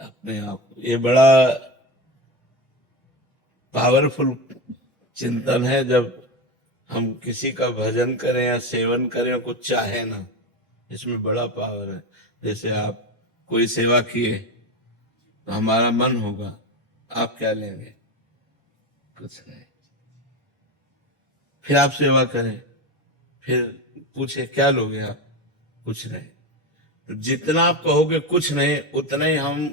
अपने आप ये बड़ा पावरफुल चिंतन है। जब हम किसी का भजन करें या सेवन करें और कुछ चाहे ना, इसमें बड़ा पावर है। जैसे आप कोई सेवा किए तो हमारा मन होगा, आप क्या लेंगे? कुछ नहीं। फिर आप सेवा करें, फिर पूछे क्या लोगे आप? कुछ नहीं। तो जितना आप कहोगे कुछ नहीं, उतना ही हम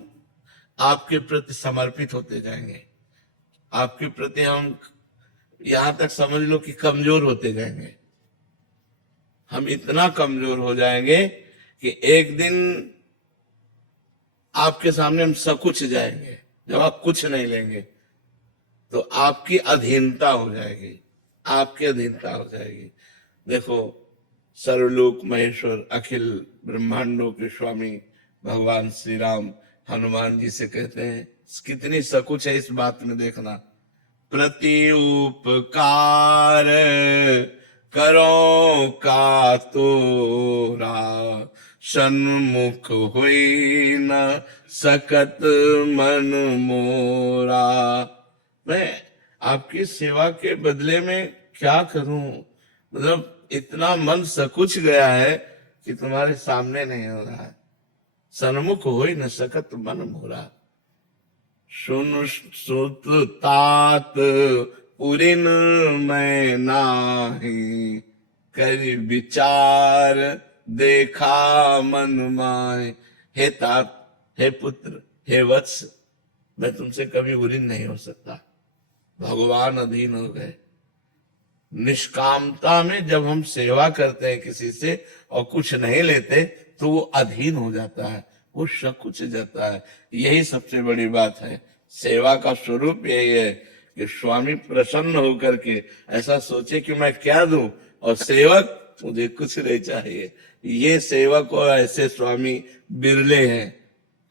आपके प्रति समर्पित होते जाएंगे। आपके प्रति हम यहां तक समझ लो कि कमजोर होते जाएंगे। हम इतना कमजोर हो जाएंगे कि एक दिन आपके सामने हम सकुच जाएंगे। जब आप कुछ नहीं लेंगे तो आपकी अधीनता हो जाएगी, आपकी अधीनता हो जाएगी। देखो, सर्वलोक महेश्वर अखिल ब्रह्मांडों के स्वामी भगवान श्री राम हनुमान जी से कहते हैं, कितनी सकुच है इस बात में देखना। प्रति उपकार करो का तोरा, सन्मुख हुई न सकत मन मोरा। मैं आपकी सेवा के बदले में क्या करूं? मतलब इतना मन सकुच गया है कि तुम्हारे सामने नहीं हो रहा है। सन्मुख हो ही न सकत मन मोरा, सुन सुत तात पुरिन मैं नाही, कर विचार देखा मन माय। हे तात, हे पुत्र, हे वत्स, मैं तुमसे कभी उरिन नहीं हो सकता। भगवान अधीन हो गए। निष्कामता में जब हम सेवा करते हैं किसी से और कुछ नहीं लेते तो वो अधीन हो जाता है, वो सकुच जाता है। यही सबसे बड़ी बात है। सेवा का स्वरूप यही है कि स्वामी प्रसन्न होकर के ऐसा सोचे कि मैं क्या दूं, और सेवक मुझे कुछ नहीं चाहिए। ये सेवक और ऐसे स्वामी बिरले हैं।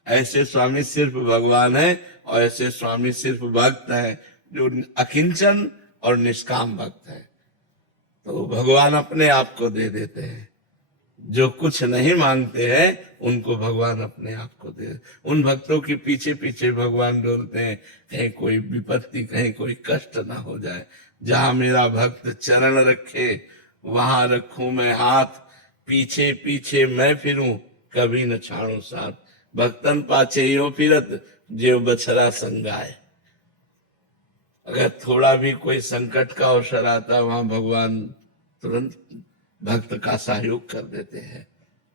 ऐसे स्वामी सिर्फ भगवान है, और ऐसे स्वामी सिर्फ भक्त है जो अकिंचन और निष्काम भक्त है। तो भगवान अपने आप को दे देते हैं। जो कुछ नहीं मांगते हैं उनको भगवान अपने आप को दे। उन भक्तों के पीछे पीछे भगवान डोलते हैं, कहीं कोई विपत्ति, कहीं कोई कष्ट ना हो जाए। जहां मेरा भक्त चरण रखे वहां रखूं मैं हाथ, पीछे पीछे मैं फिरूं कभी न छाड़ू साथ। भक्तन पाछे यो फिरत जो बछरा संगाए। अगर थोड़ा भी कोई संकट का अवसर आता, वहां भगवान तुरंत भक्त का सहयोग कर देते हैं।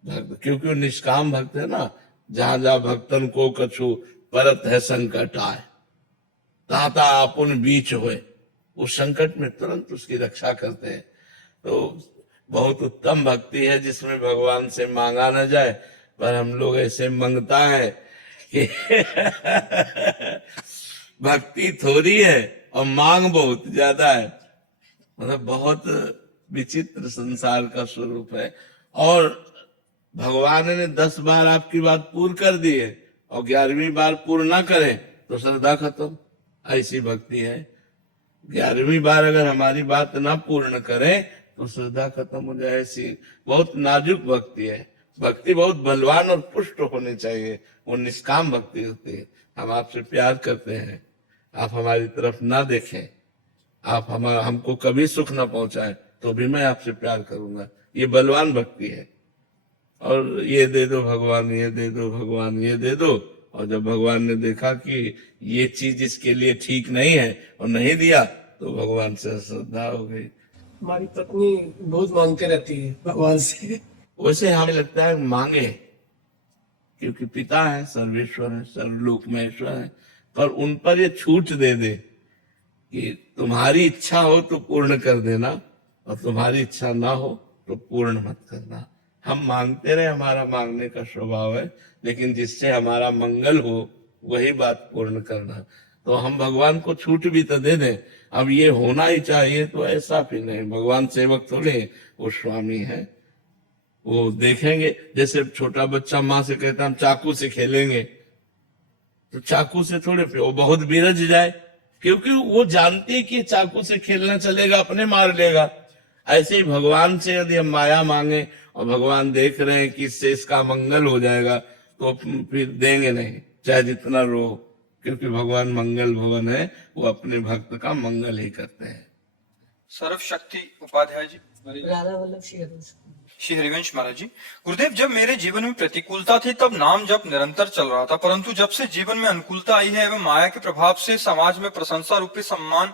भक्त क्योंकि वो निष्काम भक्त है ना। जहां जहां भक्तन को कछु परत है संकट आए, ताता अपन बीच हुए, उस संकट में तुरंत उसकी रक्षा करते हैं। तो बहुत उत्तम भक्ति है जिसमें भगवान से मांगा न जाए। पर हम लोग ऐसे मांगता है कि भक्ति थोड़ी है और मांग बहुत ज्यादा है। मतलब बहुत विचित्र संसार का स्वरूप है। और भगवान ने 10 बार आपकी बात पूर्ण कर दी है और 11वीं बार पूर्ण ना करें तो श्रद्धा खत्म। ऐसी भक्ति है। 11वीं बार अगर हमारी बात ना पूर्ण करें तो श्रद्धा खत्म हो जाए। ऐसी बहुत नाजुक भक्ति है। भक्ति बहुत बलवान और पुष्ट होनी चाहिए। वो निष्काम भक्ति होती है। हम आपसे प्यार करते हैं, आप हमारी तरफ ना देखें, आप हमको कभी सुख ना पहुंचाए तो भी मैं आपसे प्यार करूंगा, ये बलवान भक्ति है। और ये दे दो भगवान, ये दे दो भगवान, ये दे दो। और जब भगवान ने देखा कि ये चीज इसके लिए ठीक नहीं है और नहीं दिया तो भगवान से श्रद्धा हो गई। हमारी पत्नी बहुत मांगते रहती है भगवान से। वैसे हमें लगता है मांगे, क्योंकि पिता है, सर्वेश्वर है, सर्वलोक महेश्वर है। पर उन पर ये छूट दे दे कि तुम्हारी इच्छा हो तो पूर्ण कर देना और तुम्हारी इच्छा ना हो तो पूर्ण मत करना। हम मांगते रहे, हमारा मांगने का स्वभाव है, लेकिन जिससे हमारा मंगल हो वही बात पूर्ण करना। तो हम भगवान को छूट भी तो दे दें, अब ये होना ही चाहिए तो ऐसा भी नहीं। भगवान सेवक थोड़े, वो स्वामी है। वो देखेंगे, जैसे छोटा बच्चा माँ से कहता हम चाकू से खेलेंगे, तो चाकू से थोड़े पे वो बहुत बिरज जाए, क्योंकि वो जानती है कि चाकू से खेलना चलेगा, अपने मार लेगा। ऐसे ही भगवान से यदि हम माया मांगे और भगवान देख रहे हैं कि इससे इसका मंगल हो जाएगा तो फिर देंगे नहीं। चाहे जितना रो, क्योंकि भगवान मंगल भवन है, वो अपने भक्त का मंगल ही करते हैं। सर्वशक्ति उपाध्याय जी। राधा वल्लभ श्री हरिवंश। श्री हरिवंश महाराज जी, गुरुदेव, जब मेरे जीवन में प्रतिकूलता थी तब नाम जप निरंतर चल रहा था, परंतु जब से जीवन में अनुकूलता आई है एवं माया के प्रभाव से समाज में प्रशंसा रूपी सम्मान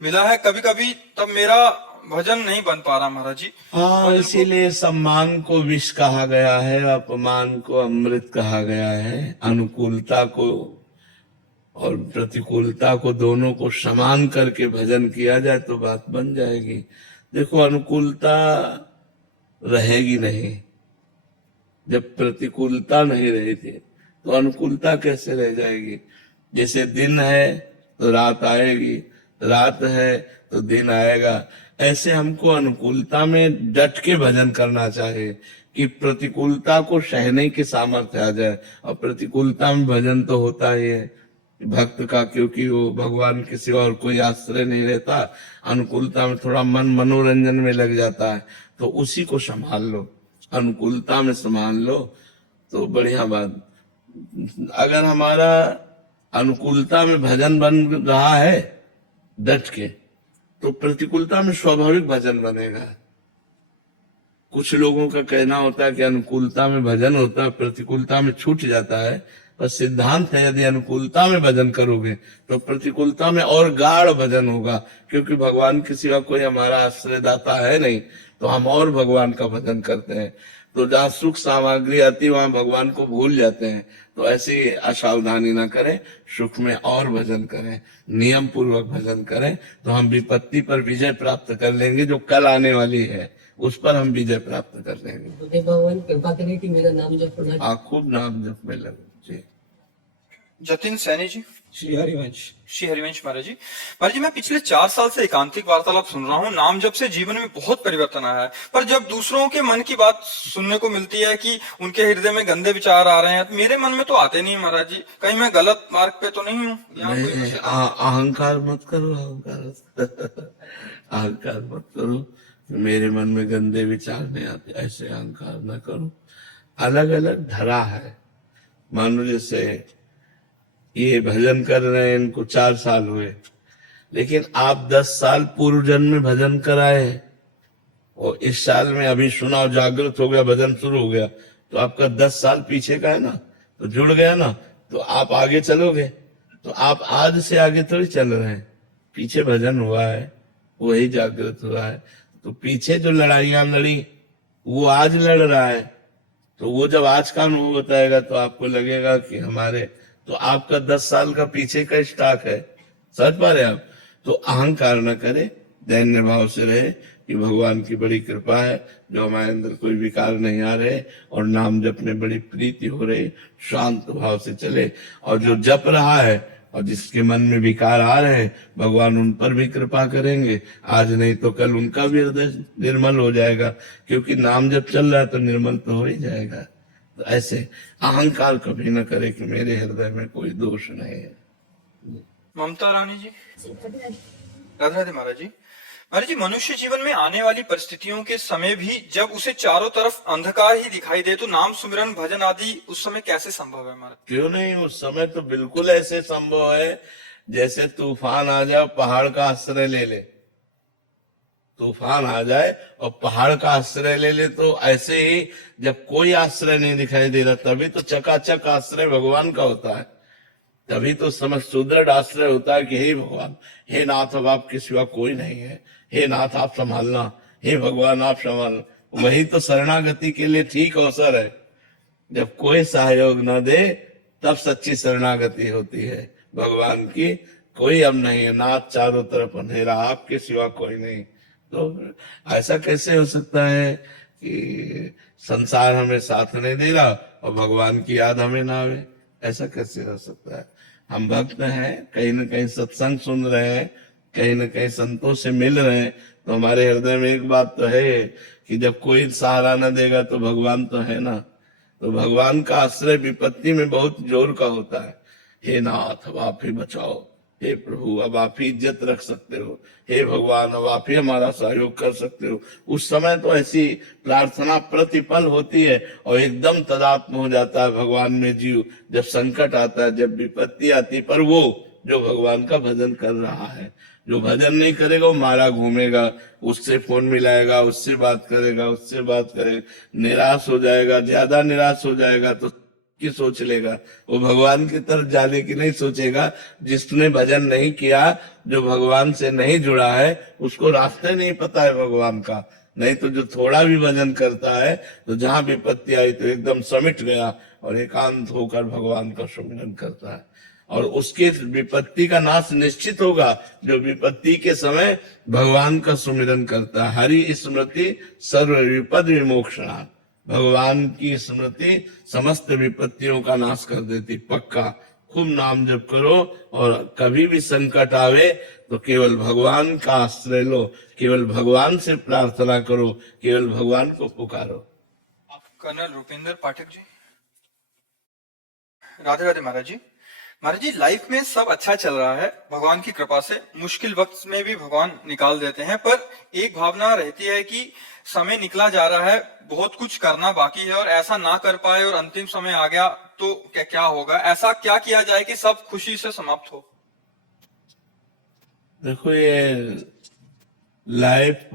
मिला है, कभी कभी तब मेरा भजन नहीं बन पा रहा महाराज जी। हाँ, इसीलिए सम्मान को विष कहा गया है, अपमान को अमृत कहा गया है। अनुकूलता को और प्रतिकूलता को दोनों को समान करके भजन किया जाए तो बात बन जाएगी। देखो, अनुकूलता रहेगी नहीं, जब प्रतिकूलता नहीं रही थी तो अनुकूलता कैसे रह जाएगी। जैसे दिन है तो रात आएगी, रात है तो दिन आएगा। ऐसे हमको अनुकूलता में डट के भजन करना चाहिए कि प्रतिकूलता को सहने की सामर्थ्य आ जाए। और प्रतिकूलता में भजन तो होता ही है भक्त का, क्योंकि वो भगवान के सिवा और कोई आश्रय नहीं रहता। अनुकूलता में थोड़ा मन मनोरंजन में लग जाता है, तो उसी को संभाल लो, अनुकूलता में संभाल लो तो बढ़िया बात। अगर हमारा अनुकूलता में भजन बन रहा है डट के, तो प्रतिकूलता में स्वाभाविक भजन बनेगा। कुछ लोगों का कहना होता है कि अनुकूलता में भजन होता है, प्रतिकूलता में छूट जाता है। पर सिद्धांत है, यदि अनुकूलता में भजन करोगे तो प्रतिकूलता में और गाढ़ भजन होगा, क्योंकि भगवान के सिवा कोई हमारा आश्रयदाता है नहीं, तो हम और भगवान का भजन करते हैं। तो जहाँ सुख सामग्री आती वहां भगवान को भूल जाते हैं। तो ऐसी असावधानी ना करें, सुख में और भजन करें, नियम पूर्वक भजन करें, तो हम विपत्ति पर विजय प्राप्त कर लेंगे। जो कल आने वाली है उस पर हम विजय प्राप्त कर लेंगे। तो भगवान कृपा करें कि मेरा नाम जप करना। हाँ, खूब नाम जप में लगे जी। जतिन सैनी जी। श्री हरिवंश। श्री हरिवंश महाराज जी। महाराज जी, मैं पिछले 4 साल से एकांतिक वार्तालाप सुन रहा हूँ। नाम जप से जीवन में बहुत परिवर्तन आया है, पर जब दूसरों के मन की बात सुनने को मिलती है कि उनके हृदय में गंदे विचार आ रहे हैं, तो मेरे मन में तो आते नहीं महाराज जी। कहीं मैं गलत मार्ग पे तो नहीं हूँ? अहंकार मत करो, अहंकार मत करो। मेरे मन में गंदे विचार नहीं आते, ऐसे अहंकार न करो। अलग अलग धरा है। मानो जैसे ये भजन कर रहे हैं, इनको 4 साल हुए, लेकिन आप 10 साल पूर्व जन्म में भजन कराए और इस साल में अभी सुना, जागृत हो गया, भजन शुरू हो गया, तो आपका 10 साल पीछे का है ना, तो जुड़ गया ना, तो आप आगे चलोगे। तो आप आज से आगे थोड़ी चल रहे हैं, पीछे भजन हुआ है, वही जागृत हुआ है। तो पीछे जो लड़ाइयां लड़ी वो आज लड़ रहा है, तो वो जब आज का अनुभव बताएगा तो आपको लगेगा कि हमारे, तो आपका 10 साल का पीछे का स्टॉक है। समझ पा रहे आप? तो अहंकार न करे, दैन्य भाव से रहे कि भगवान की बड़ी कृपा है, जो हमारे अंदर कोई विकार नहीं आ रहे और नाम जप में बड़ी प्रीति हो रही। शांत भाव से चले, और जो जप रहा है और जिसके मन में विकार आ रहे हैं, भगवान उन पर भी कृपा करेंगे। आज नहीं तो कल उनका भी हृदय निर्मल हो जाएगा, क्योंकि नाम जब चल रहा है तो निर्मल तो हो ही जाएगा। तो ऐसे अहंकार कभी न करे कि मेरे हृदय में कोई दोष नहीं है। ममता रानी जी। राधे राधे महाराज जी। महाराज जी, मनुष्य जीवन में आने वाली परिस्थितियों के समय भी जब उसे चारों तरफ अंधकार ही दिखाई दे, तो नाम सुमिरन भजन आदि उस समय कैसे संभव है महाराज? क्यों नहीं, उस समय तो बिल्कुल ऐसे संभव है जैसे तूफान आ जाए, पहाड़ का आश्रय ले ले। तूफान आ जाए और पहाड़ का आश्रय ले ले, तो ऐसे ही जब कोई आश्रय नहीं दिखाई दे रहा, तभी तो चकाचक आश्रय भगवान का होता है। तभी तो समझ सुदृढ़ आश्रय होता है कि हे भगवान, हे नाथ, अब आपके सिवा कोई नहीं है, हे नाथ आप संभालना, हे भगवान आप संभालना। वही तो शरणागति के लिए ठीक अवसर है। जब कोई सहयोग न दे तब सच्ची शरणागति होती है भगवान की। कोई अब नहीं है, नाथ चारों तरफ अंधेरा, आपके सिवा कोई नहीं। तो ऐसा कैसे हो सकता है कि संसार हमें साथ नहीं दे रहा और भगवान की याद हमें ना आवे? ऐसा कैसे हो सकता है? हम भक्त हैं, कहीं न कहीं सत्संग सुन रहे हैं, कहीं न कहीं संतों से मिल रहे हैं, तो हमारे हृदय में एक बात तो है कि जब कोई सहारा न देगा तो भगवान तो है ना। तो भगवान का आश्रय विपत्ति में बहुत जोर का होता है। हे नाथ अब आप ही बचाओ, हे प्रभु अब आप ही इज्जत रख सकते हो, हे भगवान अब आप ही हमारा सहयोग कर सकते हो। उस समय तो ऐसी प्रार्थना प्रतिपल होती है और एकदम तदात्म हो जाता है भगवान में जीव, जब संकट आता है, जब विपत्ति आती है। पर वो जो भगवान का भजन कर रहा है, जो भजन नहीं करेगा वो मारा घूमेगा, उससे फोन मिलाएगा, उससे बात करेगा, उससे बात करेगा, निराश हो जाएगा, ज्यादा निराश हो जाएगा तो की सोच लेगा, वो भगवान की तरफ जाने की नहीं सोचेगा। जिसने भजन नहीं किया, जो भगवान से नहीं जुड़ा है, उसको रास्ते नहीं पता है भगवान का। नहीं तो जो थोड़ा भी भजन करता है तो जहां विपत्ति आई तो एकदम समिट गया और एकांत होकर भगवान का सुमिरन करता है, और उसकी विपत्ति का नाश निश्चित होगा जो विपत्ति के समय भगवान का सुमिरन करता है। हरि स्मृति सर्व विपद विमोक्षणा, भगवान की स्मृति समस्त विपत्तियों का नाश कर देती। पक्का खूब नाम जप करो और कभी भी संकट आवे तो केवल भगवान का आश्रय लो, केवल भगवान से प्रार्थना करो, केवल भगवान को पुकारो। कर्नल रुपेंद्र पाठक जी। राधे राधे महाराज जी। महाराज जी, लाइफ में सब अच्छा चल रहा है भगवान की कृपा से, मुश्किल वक्त में भी भगवान निकाल देते हैं, पर एक भावना रहती है कि समय निकला जा रहा है, बहुत कुछ करना बाकी है, और ऐसा ना कर पाए और अंतिम समय आ गया तो क्या क्या होगा? ऐसा क्या किया जाए कि सब खुशी से समाप्त हो? देखो, ये लाइफ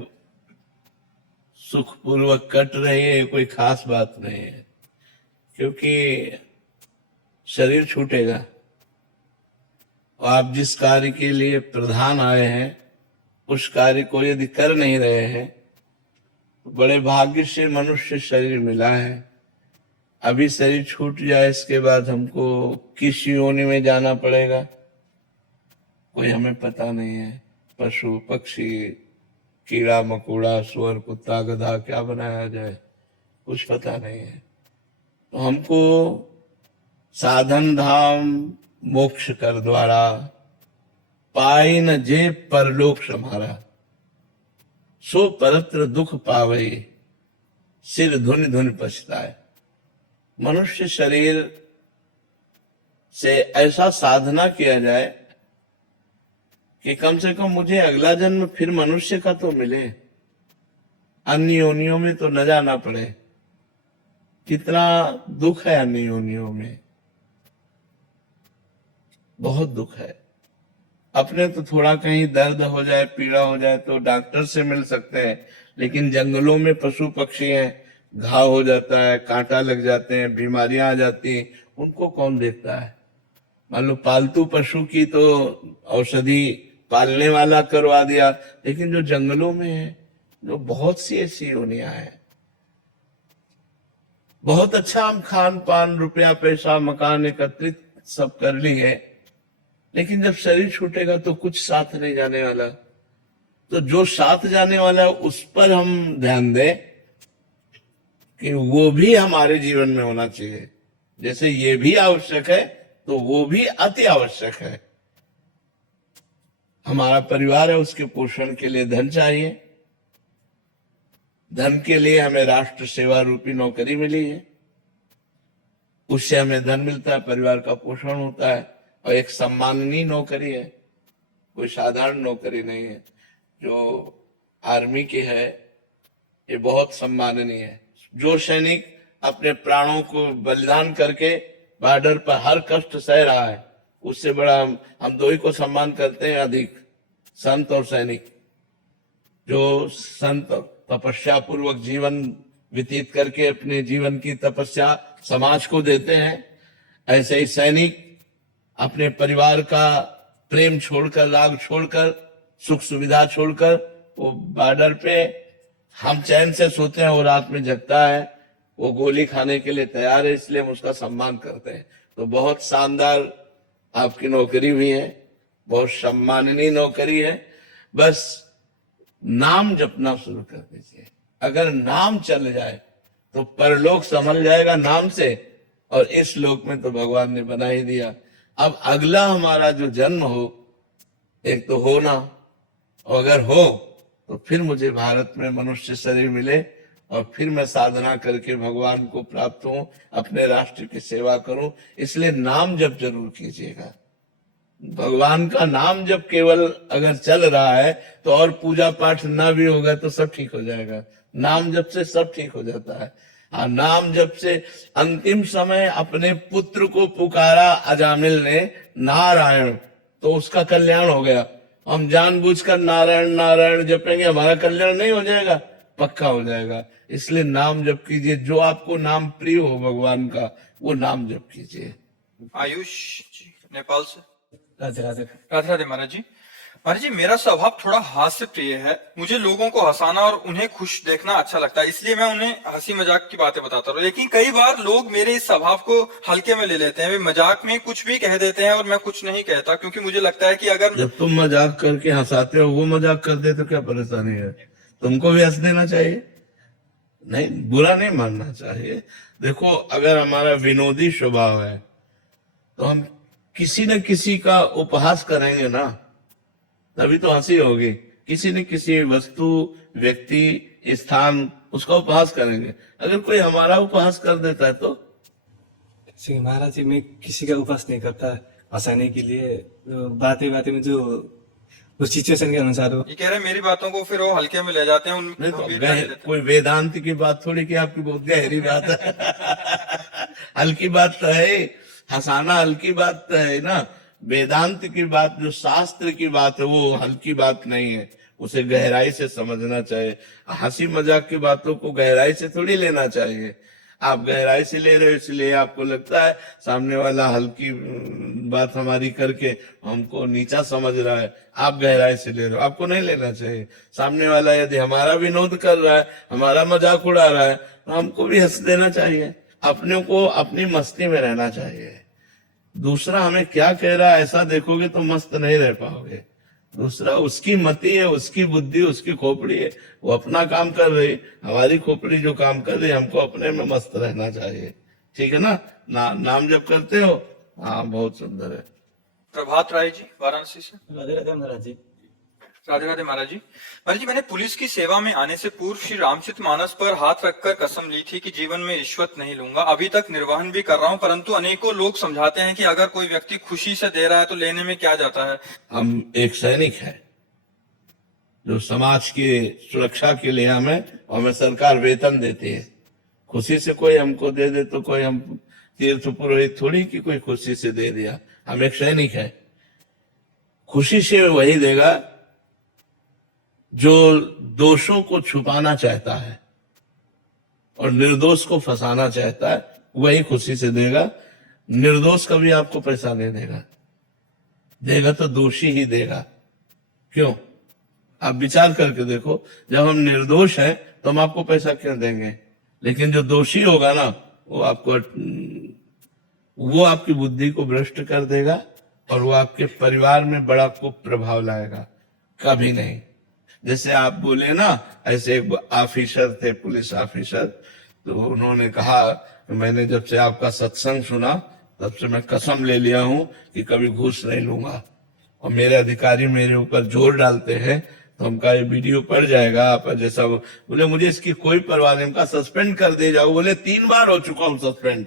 सुखपूर्वक कट रही है, कोई खास बात नहीं है, क्योंकि शरीर छूटेगा और आप जिस कार्य के लिए प्रधान आए हैं उस कार्य को यदि कर नहीं रहे हैं तो बड़े भाग्य से मनुष्य शरीर मिला है। अभी शरीर छूट जाए, इसके बाद हमको किस योनि में जाना पड़ेगा कोई हमें पता नहीं है। पशु पक्षी कीड़ा मकोड़ा सुअर कुत्ता गधा क्या बनाया जाए कुछ पता नहीं है। तो हमको साधन धाम मोक्ष कर द्वारा पाई न जे परलोक सम्हारा, सो परत्र दुख पावई सिर धुन धुन पछताए। मनुष्य शरीर से ऐसा साधना किया जाए कि कम से कम मुझे अगला जन्म फिर मनुष्य का तो मिले, अन्य योनियों में तो न जाना पड़े। कितना दुख है अन्य योनियों में, बहुत दुख है। अपने तो थोड़ा कहीं दर्द हो जाए पीड़ा हो जाए तो डॉक्टर से मिल सकते हैं, लेकिन जंगलों में पशु पक्षी हैं, घाव हो जाता है, कांटा लग जाते हैं, बीमारियां आ जाती हैं, उनको कौन देखता है? मान लो पालतू पशु की तो औषधि पालने वाला करवा दिया, लेकिन जो जंगलों में है, जो बहुत सी ऐसी योनियां हैं। बहुत अच्छा हम खान पान रुपया पैसा मकान एकत्रित सब कर लिए, लेकिन जब शरीर छूटेगा तो कुछ साथ नहीं जाने वाला। तो जो साथ जाने वाला है उस पर हम ध्यान दें कि वो भी हमारे जीवन में होना चाहिए। जैसे ये भी आवश्यक है तो वो भी अति आवश्यक है। हमारा परिवार है, उसके पोषण के लिए धन चाहिए। धन के लिए हमें राष्ट्र सेवा रूपी नौकरी मिली है, उससे हमें धन मिलता है, परिवार का पोषण होता है, और एक सम्माननीय नौकरी है, कोई साधारण नौकरी नहीं है। जो आर्मी की है ये बहुत सम्माननीय है। जो सैनिक अपने प्राणों को बलिदान करके बॉर्डर पर हर कष्ट सह रहा है, उससे बड़ा हम दो ही को सम्मान करते हैं अधिक, संत और सैनिक। जो संत तपस्या पूर्वक जीवन व्यतीत करके अपने जीवन की तपस्या समाज को देते हैं, ऐसे ही सैनिक अपने परिवार का प्रेम छोड़कर, राग छोड़कर, सुख सुविधा छोड़कर वो बॉर्डर पे हम चैन से सोते हैं, वो रात में जगता है, वो गोली खाने के लिए तैयार है, इसलिए हम उसका सम्मान करते हैं। तो बहुत शानदार आपकी नौकरी भी है, बहुत सम्माननीय नौकरी है। बस नाम जपना शुरू कर दीजिए। अगर नाम चल जाए तो परलोक संभल जाएगा नाम से, और इस लोक में तो भगवान ने बना ही दिया। अब अगला हमारा जो जन्म हो, एक तो होना, और अगर हो तो फिर मुझे भारत में मनुष्य शरीर मिले और फिर मैं साधना करके भगवान को प्राप्त हूं, अपने राष्ट्र की सेवा करूं। इसलिए नाम जप जरूर कीजिएगा। भगवान का नाम जब केवल अगर चल रहा है तो और पूजा पाठ ना भी होगा तो सब ठीक हो जाएगा। नाम जप से सब ठीक हो जाता है। हाँ, नाम जप से अंतिम समय अपने पुत्र को पुकारा अजामिल ने नारायण, तो उसका कल्याण हो गया। हम जानबूझकर नारायण नारायण जपेंगे, हमारा कल्याण नहीं हो जाएगा, पक्का हो जाएगा। इसलिए नाम जप कीजिए, जो आपको नाम प्रिय हो भगवान का वो नाम जप कीजिए। आयुष जी नेपाल से। राधे राधे। राधे राधे महाराज जी। महाराज जी, मेरा स्वभाव थोड़ा हास्य प्रिय है। मुझे लोगों को हंसाना और उन्हें खुश देखना अच्छा लगता है, इसलिए मैं उन्हें हंसी मजाक की बातें बताता हूँ। लेकिन कई बार लोग मेरे इस स्वभाव को हल्के में ले लेते हैं, वे मजाक में कुछ भी कह देते हैं और मैं कुछ नहीं कहता, क्योंकि मुझे लगता है कि अगर जब तुम मजाक करके हंसाते हो, वो मजाक कर दे तो क्या परेशानी है? तुमको भी हंस देना चाहिए, नहीं, बुरा नहीं मानना चाहिए। देखो, अगर हमारा विनोदी स्वभाव है तो हम किसी न किसी का उपहास करेंगे ना, तभी तो हंसी होगी। किसी न किसी वस्तु, व्यक्ति, स्थान, उसका उपहास करेंगे। अगर कोई हमारा उपहास कर देता है तो श्री महाराज जी, मैं किसी का उपहास नहीं करता हंसाने के लिए, बातें बातें में जो उस सिचुएशन के अनुसार हो। ये कह रहे हैं मेरी बातों को फिर वो हल्के में ले जाते हैं, नहीं तो गंभीरता नहीं लेते। कोई वेदांत की बात थोड़ी कि आपकी बहुत गहरी बात है। हल्की बात तो है, हंसाना हल्की बात तो है ना। वेदांत की बात, जो शास्त्र की बात है, वो हल्की बात नहीं है, उसे गहराई से समझना चाहिए। हंसी मजाक की बातों को गहराई से थोड़ी लेना चाहिए। आप गहराई से ले रहे हो, इसलिए आपको लगता है सामने वाला हल्की बात हमारी करके हमको नीचा समझ रहा है। आप गहराई से ले रहे हो, आपको नहीं लेना चाहिए। सामने वाला यदि हमारा विनोद कर रहा है, हमारा मजाक उड़ा रहा है, तो हमको भी हंस देना चाहिए। अपने को अपनी मस्ती में रहना चाहिए। दूसरा हमें क्या कह रहा है ऐसा देखोगे तो मस्त नहीं रह पाओगे। दूसरा उसकी मति है, उसकी बुद्धि, उसकी खोपड़ी है, वो अपना काम कर रही, हमारी खोपड़ी जो काम कर रही, हमको अपने में मस्त रहना चाहिए। ठीक है ना? नाम जब करते हो, हाँ, बहुत सुंदर है। प्रभात राय जी वाराणसी से। राधे राधे महाराज जी। राधे राधे महाराज जी। महाराज जी, मैंने पुलिस की सेवा में आने से पूर्व श्री रामचरितमानस पर हाथ रखकर कसम ली थी कि जीवन में रिश्वत नहीं लूंगा। अभी तक निर्वहन भी कर रहा हूं, परंतु अनेकों लोग समझाते हैं कि अगर कोई व्यक्ति खुशी से दे रहा है तो लेने में क्या जाता है। हम एक सैनिक है जो समाज की सुरक्षा के लिए हमें सरकार वेतन देती है। खुशी से कोई हमको दे दे तो कोई हम तीर्थ पुरोहित थोड़ी कि कोई खुशी से दे दिया। हम एक सैनिक है। खुशी से वही देगा जो दोषों को छुपाना चाहता है और निर्दोष को फंसाना चाहता है, वही खुशी से देगा। निर्दोष कभी आपको पैसा नहीं देगा, देगा तो दोषी ही देगा। क्यों? आप विचार करके देखो, जब हम निर्दोष हैं तो हम आपको पैसा क्यों देंगे? लेकिन जो दोषी होगा ना, वो आपकी बुद्धि को भ्रष्ट कर देगा और वो आपके परिवार में बड़ा कुप्रभाव लाएगा। कभी नहीं। जैसे आप बोले ना, ऐसे एक ऑफिसर थे, पुलिस ऑफिसर, तो उन्होंने कहा मैंने जब से आपका सत्संग सुना तब से मैं कसम ले लिया हूं कि कभी घूस नहीं लूंगा। और मेरे अधिकारी मेरे ऊपर जोर डालते हैं तो हमका ये वीडियो पड़ जाएगा आप जैसा। बोले मुझे इसकी कोई परवाह नहीं, हमका सस्पेंड कर दे जाओ। बोले 3 बार हो चुका हूं सस्पेंड।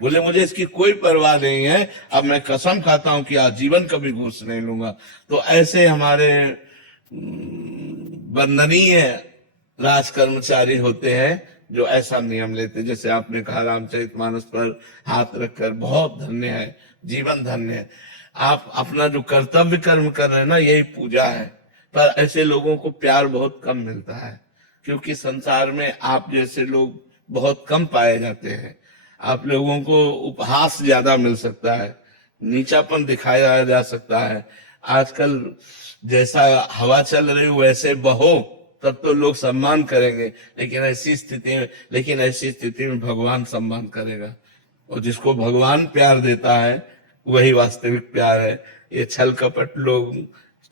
बोले मुझे इसकी कोई परवाह नहीं है, अब मैं कसम खाता हूं कि आजीवन कभी घूस नहीं लूंगा। तो ऐसे हमारे वंदनीय राज कर्मचारी होते हैं जो ऐसा नियम लेते। जैसे आपने कहा रामचरितमानस पर हाथ रखकर, बहुत धन्य है, जीवन धन्य है। आप अपना जो कर्तव्य कर्म कर रहे हैं ना, यही पूजा है। पर ऐसे लोगों को प्यार बहुत कम मिलता है, क्योंकि संसार में आप जैसे लोग बहुत कम पाए जाते हैं। आप लोगों को उपहास ज्यादा मिल सकता है, नीचापन दिखाया जा सकता है। आजकल जैसा हवा चल रही वैसे बहो तब तो लोग सम्मान करेंगे, लेकिन ऐसी स्थिति में भगवान सम्मान करेगा। और जिसको भगवान प्यार देता है वही वास्तविक प्यार है। ये छल कपट लोग,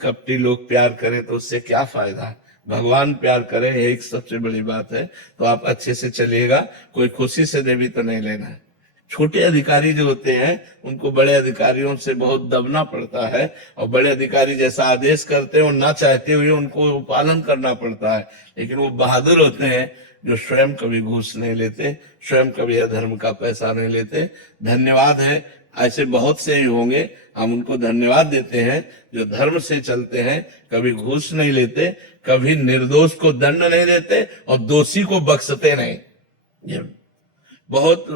कपटी लोग प्यार करें तो उससे क्या फायदा है? भगवान प्यार करे, ये एक सबसे बड़ी बात है। तो आप अच्छे से चलिएगा, कोई खुशी से दे भी तो नहीं लेना है। छोटे अधिकारी जो होते हैं उनको बड़े अधिकारियों से बहुत दबना पड़ता है, और बड़े अधिकारी जैसा आदेश करते हैं और ना चाहते हुए उनको पालन करना पड़ता है। लेकिन वो बहादुर होते हैं जो स्वयं कभी घूस नहीं लेते, स्वयं कभी अधर्म का पैसा नहीं लेते। धन्यवाद है ऐसे बहुत से ही होंगे। हम उनको धन्यवाद देते हैं जो धर्म से चलते हैं, कभी घूस नहीं लेते, कभी निर्दोष को दंड नहीं देते और दोषी को बख्शते नहीं। ये बहुत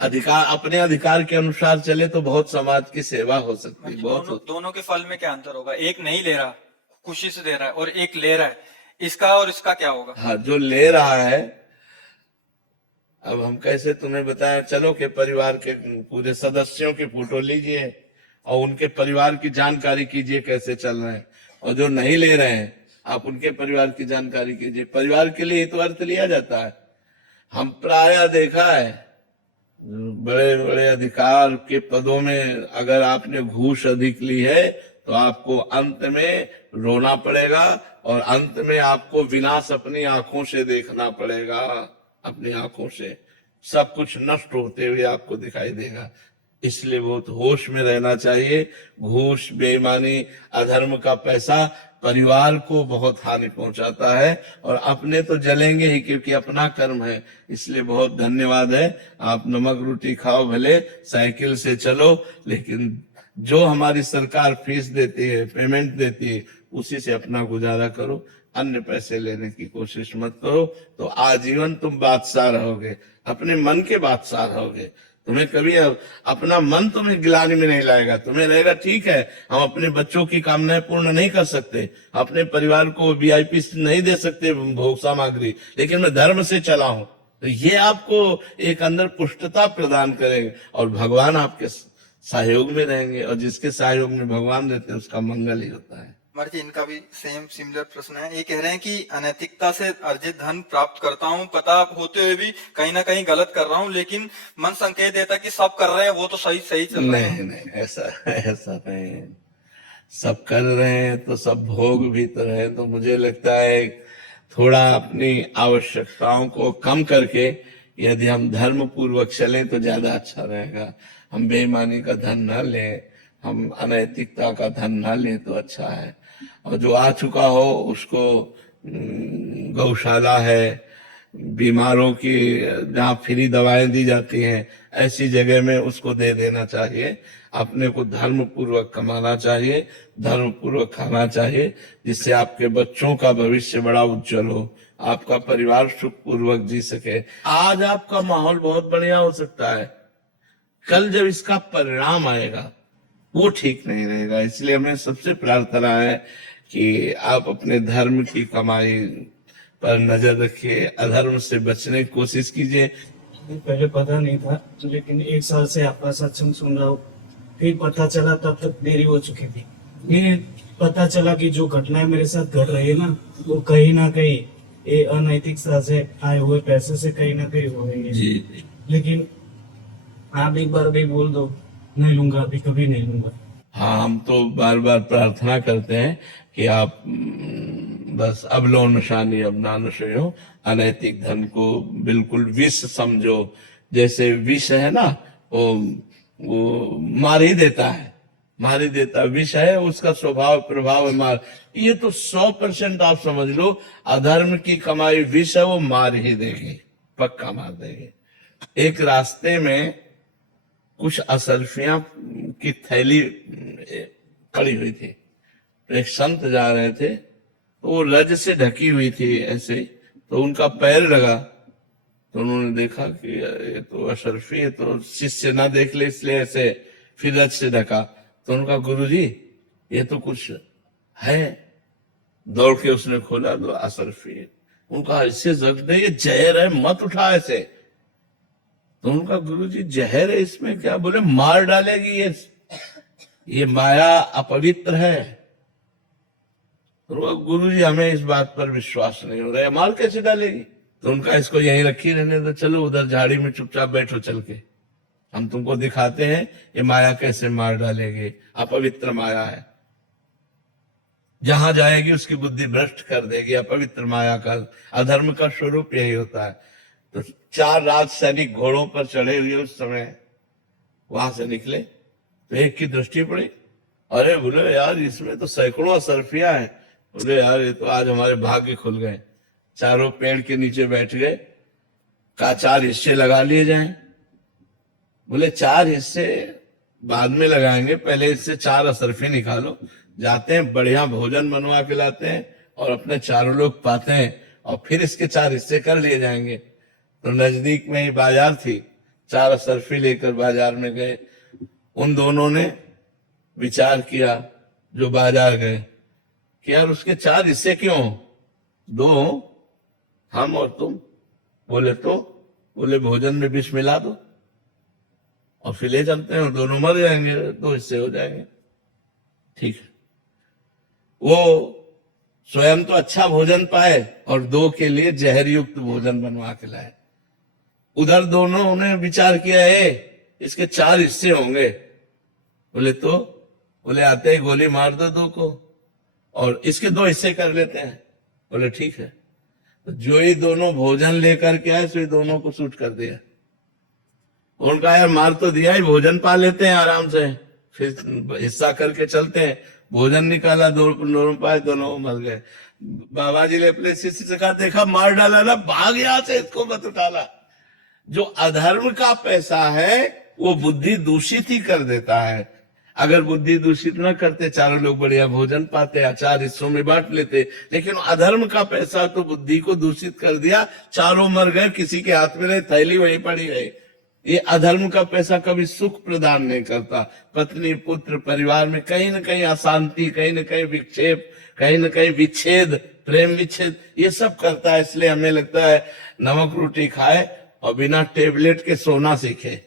अधिकार, अपने अधिकार के अनुसार चले तो बहुत समाज की सेवा हो सकती है। बहुत दोनों के फल में क्या अंतर होगा? एक नहीं ले रहा, खुशी से दे रहा है, और एक ले रहा है, इसका और इसका क्या होगा? हाँ, जो ले रहा है, अब हम कैसे तुम्हें बताएं, चलो के परिवार के पूरे सदस्यों की फोटो लीजिए और उनके परिवार की जानकारी कीजिए कैसे चल रहे हैं, और जो नहीं ले रहे हैं आप उनके परिवार की जानकारी कीजिए। परिवार के लिए तो अर्थ लिया जाता है। हम प्राय देखा है बड़े बड़े अधिकार के पदों में अगर आपने घूस अधिक ली है तो आपको अंत में रोना पड़ेगा और अंत में आपको विनाश अपनी आंखों से देखना पड़ेगा। अपनी आंखों से सब कुछ नष्ट होते हुए आपको दिखाई देगा। इसलिए बहुत होश में रहना चाहिए। घूस, बेईमानी, अधर्म का पैसा परिवार को बहुत हानि पहुंचाता है और अपने तो जलेंगे ही क्योंकि अपना कर्म है। इसलिए बहुत धन्यवाद है। आप नमक रोटी खाओ, भले साइकिल से चलो, लेकिन जो हमारी सरकार फीस देती है, पेमेंट देती है, उसी से अपना गुजारा करो। अन्य पैसे लेने की कोशिश मत करो, तो आजीवन तुम बादशाह रहोगे, अपने मन के बादशाह रहोगे। तुम्हें कभी अपना मन तुम्हें गिलानी में नहीं लाएगा। तुम्हें रहेगा ठीक है, हम अपने बच्चों की कामनाएं पूर्ण नहीं कर सकते, अपने परिवार को वीआईपी नहीं दे सकते भोग सामग्री, लेकिन मैं धर्म से चला हूं, तो ये आपको एक अंदर पुष्टता प्रदान करेगा और भगवान आपके सहयोग में रहेंगे, और जिसके सहयोग में भगवान रहते हैं उसका मंगल ही होता है। जी, इनका भी सेम सिमिलर प्रश्न है। ये कह रहे हैं कि अनैतिकता से अर्जित धन प्राप्त करता हूँ, पता होते हुए भी कहीं ना कहीं गलत कर रहा हूँ, लेकिन मन संकेत देता कि सब कर रहे हैं, वो तो सही सही चल रहा है। नहीं, ऐसा नहीं। सब कर रहे हैं तो सब भोग भी तो रहे। तो मुझे लगता है थोड़ा अपनी आवश्यकताओं को कम करके यदि हम धर्म पूर्वक चलें तो ज्यादा अच्छा रहेगा। हम बेईमानी का धन न लें, हम अनैतिकता का धन न लें तो अच्छा है। और जो आ चुका हो उसको गौशाला है, बीमारों की जहाँ फ्री दवाएं दी जाती हैं, ऐसी जगह में उसको दे देना चाहिए। अपने को धर्म पूर्वक कमाना चाहिए, धर्म पूर्वक खाना चाहिए, जिससे आपके बच्चों का भविष्य बड़ा उज्जवल हो, आपका परिवार सुख पूर्वक जी सके। आज आपका माहौल बहुत बढ़िया हो सकता है, कल जब इसका परिणाम आएगा वो ठीक नहीं रहेगा। इसलिए हमें सबसे प्रार्थना है कि आप अपने धर्म की कमाई पर नजर रखिए, अधर्म से बचने की कोशिश कीजिए। पहले पता नहीं था, लेकिन 1 साल से आपका सत्संग सुन रहा हूँ, फिर पता चला, तब तक देरी हो चुकी थी। फिर पता चला कि जो घटनाएं मेरे साथ घट रही है ना, वो कहीं ना कहीं ये अनैतिकता से आए हुए पैसे से कहीं ना कहीं हो रही है। जी। लेकिन आप एक बार भी बोल दो, नहीं लूंगा, अभी कभी नहीं लूंगा। हाँ, हम तो बार बार प्रार्थना करते हैं कि आप बस अब लो निशानी अब ना नशो, अनैतिक धन को बिल्कुल विष समझो। जैसे विष है ना, वो मार ही देता है, मार ही देता है। विष है, उसका स्वभाव प्रभाव है मार। ये तो 100% आप समझ लो, अधर्म की कमाई विष है, वो मार ही देगी, पक्का मार देगी। एक रास्ते में कुछ असरफियां की थैली पड़ी हुई थी, तो एक संत जा रहे थे, तो वो रज से ढकी हुई थी ऐसे, तो उनका पैर लगा, तो उन्होंने देखा कि ये तो अशरफी है, तो शिष्य ना देख ले इसलिए ऐसे फिर रज से ढका। तो उनका गुरुजी ये तो कुछ है, दौड़ के उसने खोला तो अशरफी है। उनका ऐसे जग ये जहर है, मत उठा ऐसे। तो उनका गुरुजी जहर है इसमें क्या? बोले मार डालेगी ये माया अपवित्र है। तो गुरुजी हमें इस बात पर विश्वास नहीं हो रहा है, मार कैसे डालेगी? तो उनका इसको यहीं रखी रहने दो, चलो उधर झाड़ी में चुपचाप बैठो चल के, हम तुमको दिखाते हैं ये माया कैसे मार डालेगी। अपवित्र माया है, जहां जाएगी उसकी बुद्धि भ्रष्ट कर देगी। अपवित्र माया का, अधर्म का स्वरूप यही होता है। तो 4 राज सैनिक घोड़ों पर चढ़े हुए उस समय वहां से निकले, तो एक की दृष्टि पड़ी, अरे बोले यार इसमें तो सैकड़ों असरफियां हैं। बोले यार ये तो आज हमारे भाग्य खुल गए। चारों पेड़ के नीचे बैठ गए, का 4 हिस्से लगा लिए जाएं। बोले 4 हिस्से बाद में लगाएंगे, पहले इससे 4 असरफी निकालो। जाते हैं, बढ़िया भोजन बनवा के लाते हैं और अपने चारों लोग पाते हैं और फिर इसके 4 हिस्से कर लिए जाएंगे। तो नजदीक में ही बाजार थी, 4 असरफी लेकर बाजार में गए। उन दोनों ने विचार किया जो बाजार गए कि यार उसके 4 हिस्से क्यों, 2 हम और तुम। बोले तो, बोले भोजन में विष मिला दो और फिर ले चलते हैं और दोनों मर जाएंगे, 2 हिस्से हो जाएंगे। ठीक है, वो स्वयं तो अच्छा भोजन पाए और 2 के लिए जहर युक्त भोजन बनवा के लाए। उधर दोनों ने विचार किया है इसके 4 हिस्से होंगे। बोले तो, बोले आते ही गोली मार दो 2 को और इसके 2 हिस्से कर लेते हैं। बोले ठीक है। तो जो ही दोनों भोजन लेकर के आए, सो ही दोनों को शूट कर दिया। उनका यार मार तो दिया ही, भोजन पा लेते हैं आराम से, फिर हिस्सा करके चलते हैं। भोजन निकाला, दोनों पाए, दोनों मर गए। बाबा जी ने अपने शिष्य से कहा, देखा मार डाला ना, भाग यहां से, इसको मत उठाना। जो अधर्म का पैसा है वो बुद्धि दूषित ही कर देता है। अगर बुद्धि दूषित न करते, चारों लोग बढ़िया भोजन पाते, 4 हिस्सों में बांट लेते। लेकिन अधर्म का पैसा तो बुद्धि को दूषित कर दिया, चारों मर गए, किसी के हाथ में नहीं, थैली वहीं पड़ी रही। ये अधर्म का पैसा कभी सुख प्रदान नहीं करता। पत्नी, पुत्र, परिवार में कहीं न कहीं अशांति, कहीं न कहीं विक्षेप, कहीं न कहीं विच्छेद, प्रेम विच्छेद, ये सब करता है। इसलिए हमें लगता है नमक रोटी खाए और बिना टेबलेट के सोना सीखे।